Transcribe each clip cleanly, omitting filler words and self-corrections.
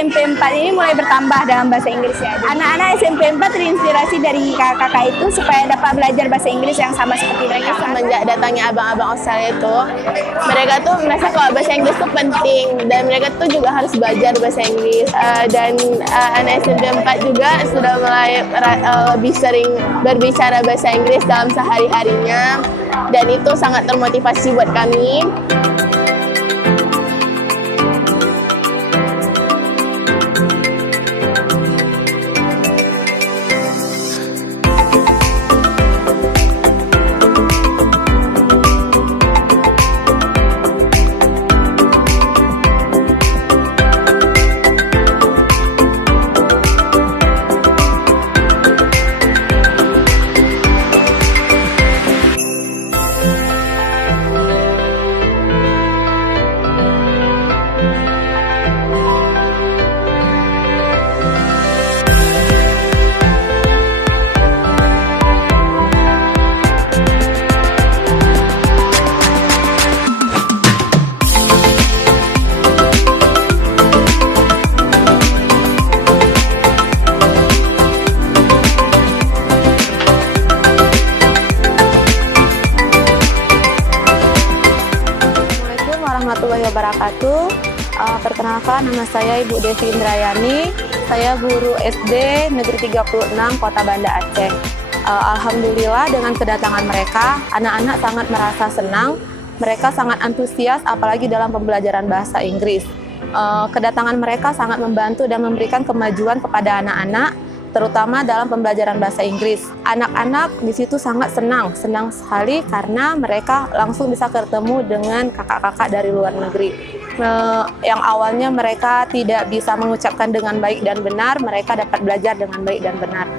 SMP 4 ini mulai bertambah dalam bahasa Inggris ya. Anak-anak SMP 4 terinspirasi dari kakak-kakak itu supaya dapat belajar bahasa Inggris yang sama seperti mereka. Semenjak datangnya abang-abang Australia itu, mereka tuh merasa kalau bahasa Inggris tuh penting dan mereka tuh juga harus belajar bahasa Inggris. Dan anak SMP 4 juga sudah mulai lebih sering berbicara bahasa Inggris dalam sehari-harinya dan itu sangat termotivasi buat kami. Warahmatullahi wabarakatuh. Perkenalkan, nama saya Ibu Desi Indrayani. Saya guru SD Negeri 36 Kota Banda Aceh. Alhamdulillah dengan kedatangan mereka, anak-anak sangat merasa senang. Mereka sangat antusias, apalagi dalam pembelajaran bahasa Inggris. Kedatangan mereka sangat membantu dan memberikan kemajuan kepada anak-anak, terutama dalam pembelajaran bahasa Inggris. Anak-anak di situ sangat senang sekali karena mereka langsung bisa bertemu dengan kakak-kakak dari luar negeri. Yang awalnya mereka tidak bisa mengucapkan dengan baik dan benar, mereka dapat belajar dengan baik dan benar.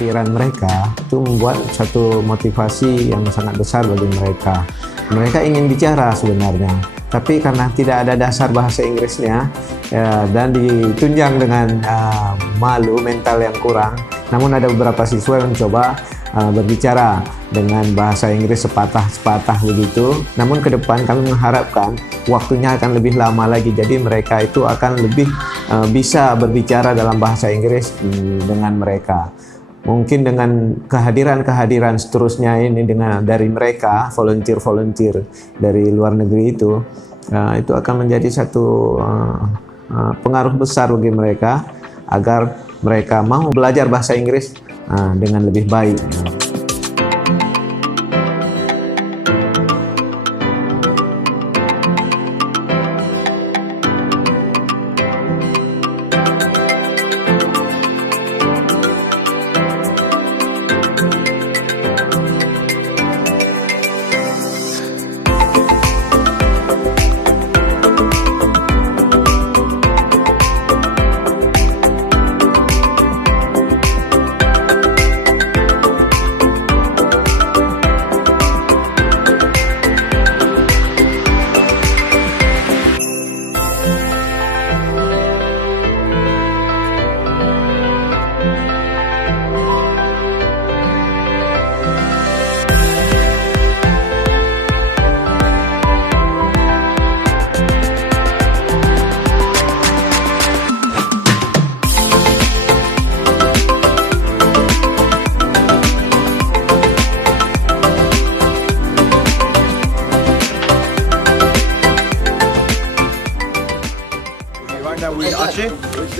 Kehadiran mereka itu membuat satu motivasi yang sangat besar bagi mereka. Mereka ingin bicara sebenarnya, tapi karena tidak ada dasar bahasa Inggrisnya dan ditunjang dengan malu mental yang kurang, namun ada beberapa siswa yang mencoba berbicara dengan bahasa Inggris sepatah-sepatah begitu. Namun ke depan kami mengharapkan waktunya akan lebih lama lagi, jadi mereka itu akan lebih bisa berbicara dalam bahasa Inggris dengan mereka. Mungkin dengan kehadiran seterusnya ini dari mereka, volunteer dari luar negeri itu akan menjadi satu pengaruh besar bagi mereka agar mereka mau belajar bahasa Inggris dengan lebih baik.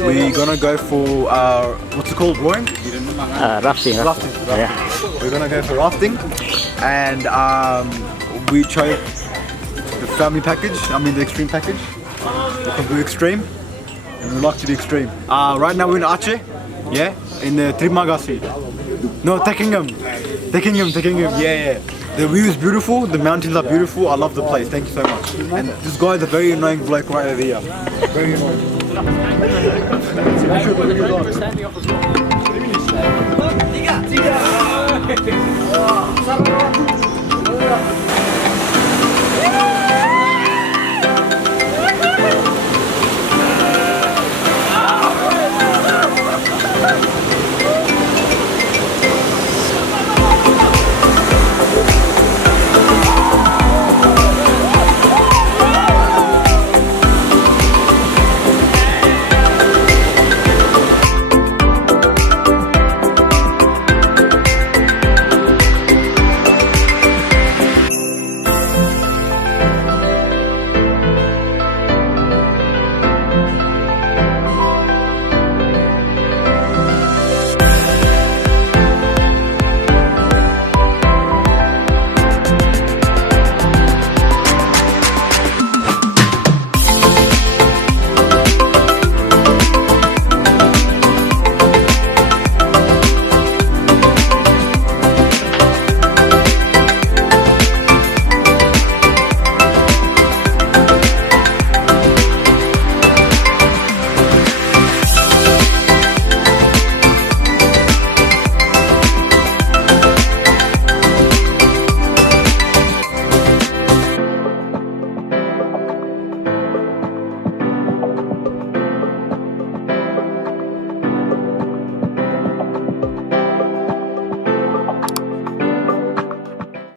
We're gonna go for what's it called, rowing? Rafting. Yeah. We're gonna go for rafting, and we chose the family package. I mean the extreme package. because we're extreme and we like to be extreme. Right now we're in Aceh, yeah, in the Trimagasi. No, Tekingham, yeah. The view is beautiful, the mountains are beautiful, I love the place, thank you so much. And this guy is a very annoying bloke right over here. Very annoying.